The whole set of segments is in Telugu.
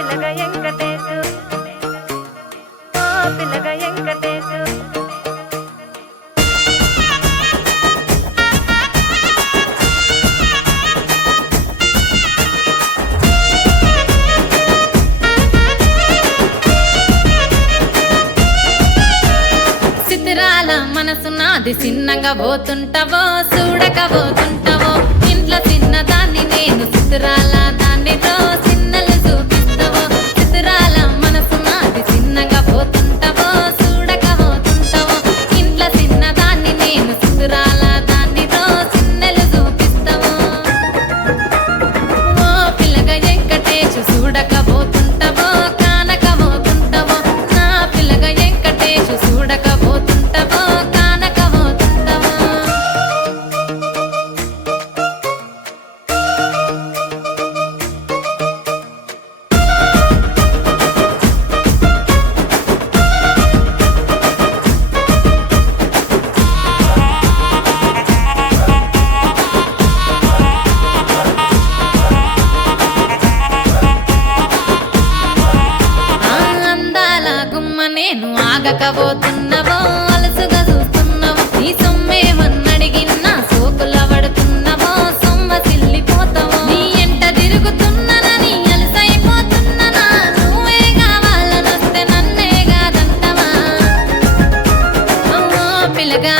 పిల్లగ వెంకటేశు ఓ పిల్లగ వెంకటేశు సితిరాల మనసు నాది చిన్నగా పోతుంటావో చూడక పోతుంటావో ఇంట్లో చిన్నదాన్ని నేను సితిరాల దానితో చిన్నలు చూపిస్తావో సితిరాల మనసు నాది చిన్నగా పోతుంటావో చూడక పోతుంటావో ఇంట్లో చిన్నదాన్ని నేను సితిరాల దానితో చిన్నలు చూపిస్తావో ఓ పిల్లగా వెంకటేశు చూడక పోతుంటావో కానక పోతుంటావో నా పిల్లగా వెంకటేశు చూడక పోతుంటావో కానక పోతుంటావో ఆ అందాల గుమ్మ నేను ఆగకపోతున్నావో అలసుగా చూస్తున్నావో నీ సొమ్మేమన్నడిగిన్నా సోకుల పడుతున్నావో సొమ్మ సిల్లిపోతావో నీ ఎంట తిరుగుతున్నానని అలసైపోతున్నానా నువ్వే కావాలనొస్తే నన్నే కాదంటవా ఓ పిల్లగా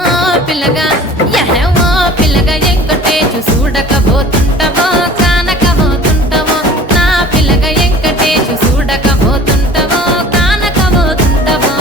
ఓ పిల్లగా యహే ఓ పిల్లగా వెంకటేశు చూడకపోతుంటావో కానకపోతుంటావో నా పిల్లగా వెంకటేశు చూడకపోతుంటావో కానకపోతుంటావో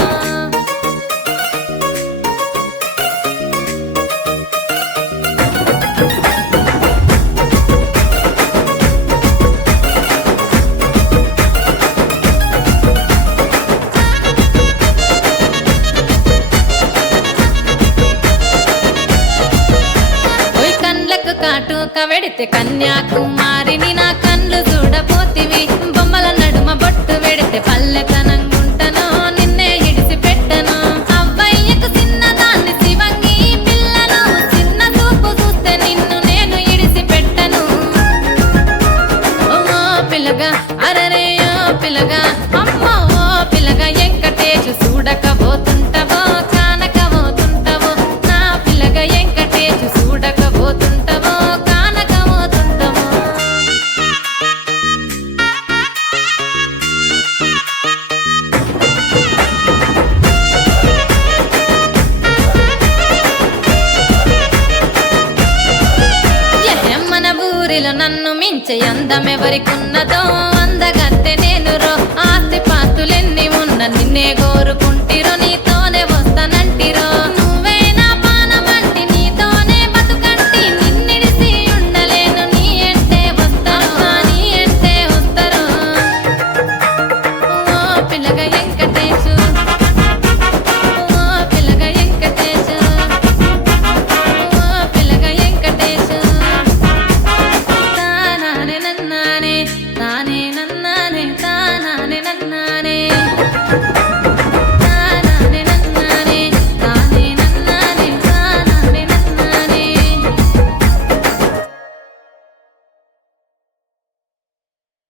ఓయ్ కండ్లకు కాటుక వెడితే కన్యాకుమారిని నా కండ్లు చూడపోతివి బొమ్మల నడుమ బొట్టు వెడితే పల్లెతనంగుంటను నిన్నే ఇడిసి పెట్టను అవ్వయ్యకు చిన్నదాన్ని శివంగి పిల్లను చిన్న చూపు చూస్తే నిన్ను నేను ఇడిసి పెట్టను ఓ పిల్లగా అరరే ఓ పిల్లగా అమ్మో ఓ పిల్లగా వెంకటేశు చూడకపోతుంటావో కానకపోతుంటావో నా పిల్లగా వెంకటేశు చూడకపోతుంటావో కానకపోతుంటావో యహే మన ఊరిలో నన్ను మించే అందమెవరికున్నదో అందగత్తె నేను రో ఆస్తి పాస్తులెన్ని ఉన్న నిన్నే కోరుకుంటిరో నీతోనే వస్తానంటిరో నువ్వే నా పానమంటి నీతోనే బతుకంటి నిన్నిడిసి ఉండలేను నీ ఎంటే వస్తాను నీ ఎంటే వస్తారు ఓ పిల్లగా వెంకటేశు ఓ పిల్లగా వెంకటేశు ఓ పిల్లగా వెంకటేశు తానానే నన్నానే తానే నన్నానే తానానే నన్నానే